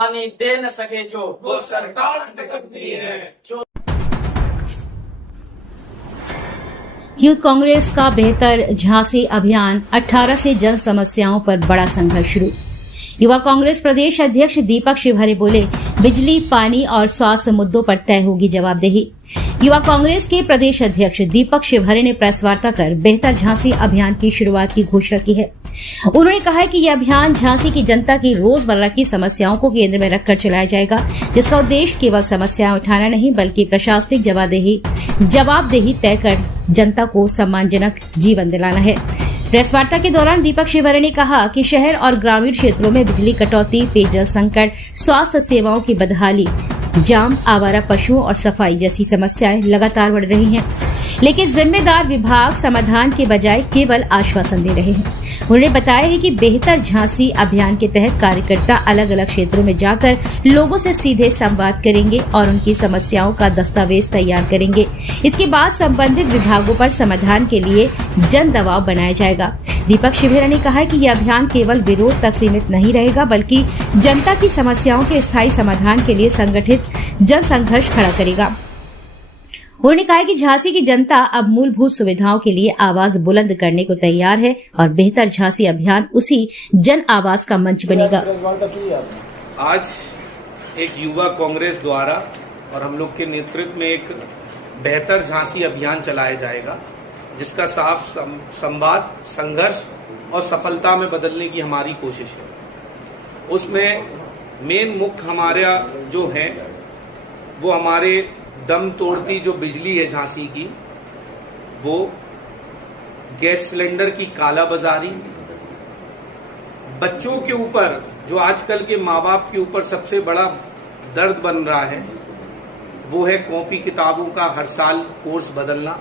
पानी दे न सके जो वो सरकार निकलती है। यूथ कांग्रेस का बेहतर झांसी अभियान 18 से जन समस्याओं पर बड़ा संघर्ष शुरू। युवा कांग्रेस प्रदेश अध्यक्ष दीपक शिवहरे बोले, बिजली, पानी और स्वास्थ्य मुद्दों पर तय होगी जवाबदेही। युवा कांग्रेस के प्रदेश अध्यक्ष दीपक शिवहरे ने प्रेस वार्ता कर बेहतर झांसी अभियान की शुरुआत की घोषणा की है। उन्होंने कहा है कि यह अभियान झांसी की जनता की रोजमर्रा की समस्याओं को केंद्र में रखकर चलाया जाएगा, जिसका उद्देश्य केवल समस्याएं उठाना नहीं बल्कि प्रशासनिक जवाबदेही तय कर जनता को सम्मानजनक जीवन दिलाना है। प्रेस वार्ता के दौरान दीपक शिवहरे ने कहा कि शहर और ग्रामीण क्षेत्रों में बिजली कटौती, पेयजल संकट, स्वास्थ्य सेवाओं की बदहाली, जाम, आवारा पशुओं और सफाई जैसी समस्याएं लगातार बढ़ रही हैं, लेकिन जिम्मेदार विभाग समाधान के बजाय केवल आश्वासन दे रहे हैं। उन्होंने बताया है कि बेहतर झांसी अभियान के तहत कार्यकर्ता अलग अलग क्षेत्रों में जाकर लोगों से सीधे संवाद करेंगे और उनकी समस्याओं का दस्तावेज तैयार करेंगे। इसके बाद संबंधित विभागों पर समाधान के लिए जन दबाव बनाया जाएगा। दीपक शिवहरे ने कहा कि यह अभियान केवल विरोध तक सीमित नहीं रहेगा बल्कि जनता की समस्याओं के स्थायी समाधान के लिए संगठित जन संघर्ष खड़ा करेगा। उन्होंने कहा कि झांसी की जनता अब मूलभूत सुविधाओं के लिए आवाज बुलंद करने को तैयार है और बेहतर झांसी अभियान उसी जन आवाज का मंच बनेगा। आज एक युवा कांग्रेस द्वारा और हम लोग के नेतृत्व में एक बेहतर झांसी अभियान चलाया जाएगा, जिसका साफ संवाद, संघर्ष और सफलता में बदलने की हमारी कोशिश है। उसमें मेन मुख्य हमारा जो है वो हमारे दम तोड़ती जो बिजली है झांसी की, वो गैस सिलेंडर की कालाबाजारी, बच्चों के ऊपर जो आजकल के माँ बाप के ऊपर सबसे बड़ा दर्द बन रहा है वो है कॉपी किताबों का हर साल कोर्स बदलना।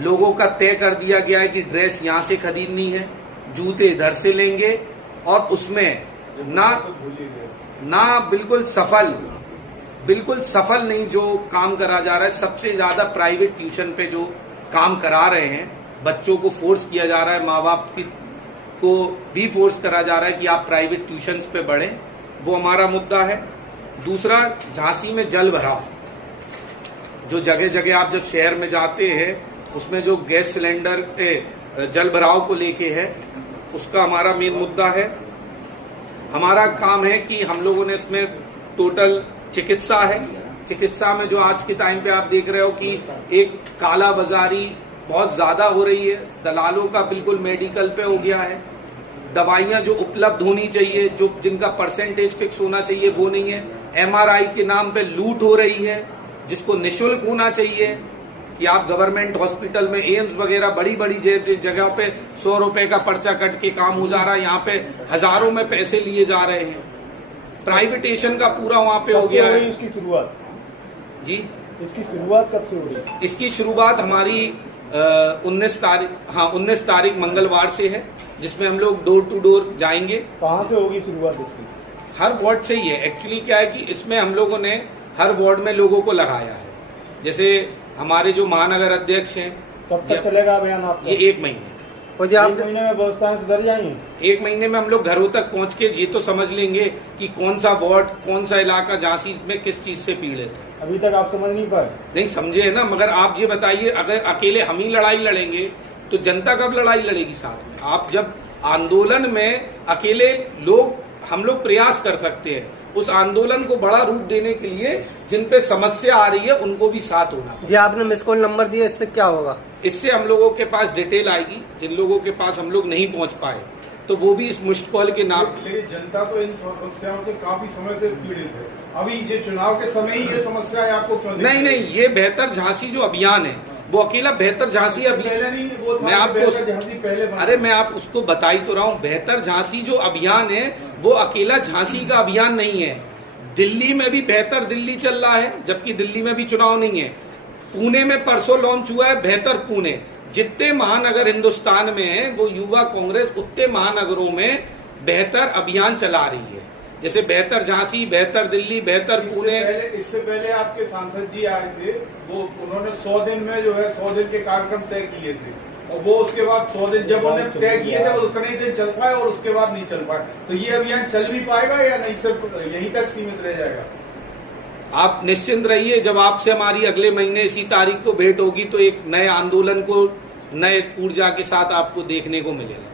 लोगों का तय कर दिया गया है कि ड्रेस यहाँ से खरीदनी है, जूते इधर से लेंगे और उसमें ना बिल्कुल सफल नहीं जो काम करा जा रहा है। सबसे ज्यादा प्राइवेट ट्यूशन पे जो काम करा रहे हैं, बच्चों को फोर्स किया जा रहा है, माँ बाप को भी फोर्स करा जा रहा है कि आप प्राइवेट ट्यूशंस पे बढ़ें, वो हमारा मुद्दा है। दूसरा, झांसी में जल भराव, जो जगह जगह आप जब शहर में जाते हैं उसमें जो गैस सिलेंडर जल भराव को लेके है, उसका हमारा मेन मुद्दा है। हमारा काम है कि हम लोगों ने इसमें टोटल चिकित्सा है, चिकित्सा में जो आज के टाइम पे आप देख रहे हो कि एक काला बाजारी बहुत ज्यादा हो रही है, दलालों का बिल्कुल मेडिकल पे हो गया है। दवाइयां जो उपलब्ध होनी चाहिए, जो जिनका परसेंटेज फिक्स होना चाहिए वो नहीं है। MRI के नाम पे लूट हो रही है, जिसको निःशुल्क होना चाहिए कि आप गवर्नमेंट हॉस्पिटल में, एम्स वगैरह बड़ी बड़ी जगह पे 100 रुपए का पर्चा कट के काम हो जा रहा है, यहाँ पे हजारों में पैसे लिए जा रहे हैं। प्राइवेटेशन का पूरा वहाँ पे हो गया है। इसकी शुरुआत जी, इसकी शुरुआत कब से हो रही है? इसकी शुरुआत हमारी 19 तारीख मंगलवार से है, जिसमें हम लोग डोर टू डोर जाएंगे। कहाँ से होगी शुरुआत इसकी? हर वार्ड से ही है। एक्चुअली क्या है कि इसमें हम लोगों ने हर वार्ड में लोगों को लगाया है। जैसे हमारे जो महानगर अध्यक्ष हैं। कब तक चलेगा अभियान आपका? ये 1 महीने। और जो 1 महीने में व्यवस्थाएं सुधर जाएंगी? 1 महीने में हम लोग घरों तक पहुंच के ये तो समझ लेंगे कि कौन सा वार्ड, कौन सा इलाका झांसी में किस चीज से पीड़ित है। अभी तक आप समझ नहीं पाए? नहीं समझे है ना, मगर आप ये बताइए, अगर अकेले हम ही लड़ाई लड़ेंगे तो जनता कब लड़ाई लड़ेगी साथ में? आप जब आंदोलन में अकेले हम लोग प्रयास कर सकते हैं, उस आंदोलन को बड़ा रूप देने के लिए जिन पे समस्या आ रही है उनको भी साथ होना। जी, आपने मिस कॉल नंबर दिया, इससे क्या होगा? इससे हम लोगों के पास डिटेल आएगी। जिन लोगों के पास हम लोग नहीं पहुंच पाए तो वो भी इस मिस्ड कॉल के नाम। लेकिन जनता तो इन समस्याओं से काफी समय से पीड़ित है। अभी ये चुनाव के समय ही ये समस्या है आपको क्यों? नहीं, ये बेहतर झांसी जो अभियान है वो अकेला बेहतर झांसी अभियान नहीं, वो मैं आपको पहले अरे मैं आप उसको बता ही तो रहा हूँ। बेहतर झांसी जो अभियान है वो अकेला झांसी का अभियान नहीं है। दिल्ली में भी बेहतर दिल्ली चल रहा है, जबकि दिल्ली में भी चुनाव नहीं है। पुणे में परसों लॉन्च हुआ है बेहतर पुणे। जितने महानगर हिंदुस्तान में है वो युवा कांग्रेस उतने महानगरों में बेहतर अभियान चला रही है। जैसे बेहतर झांसी, बेहतर दिल्ली, बेहतर पुणे। इससे पहले आपके सांसद जी आए थे, वो उन्होंने 100 दिन में जो है 100 दिन के कार्यक्रम तय किए थे। और वो उसके बाद 100 दिन जब उन्होंने तय किए थे वो उतने ही दिन चल पाए और उसके बाद नहीं चल पाए। तो ये अभियान चल भी पाएगा या नहीं, सिर्फ यहीं तक सीमित रह जाएगा? आप निश्चिंत रहिए, जब आपसे हमारी अगले महीने इसी तारीख को भेंट होगी तो एक नए आंदोलन को नए ऊर्जा के साथ आपको देखने को मिलेगा।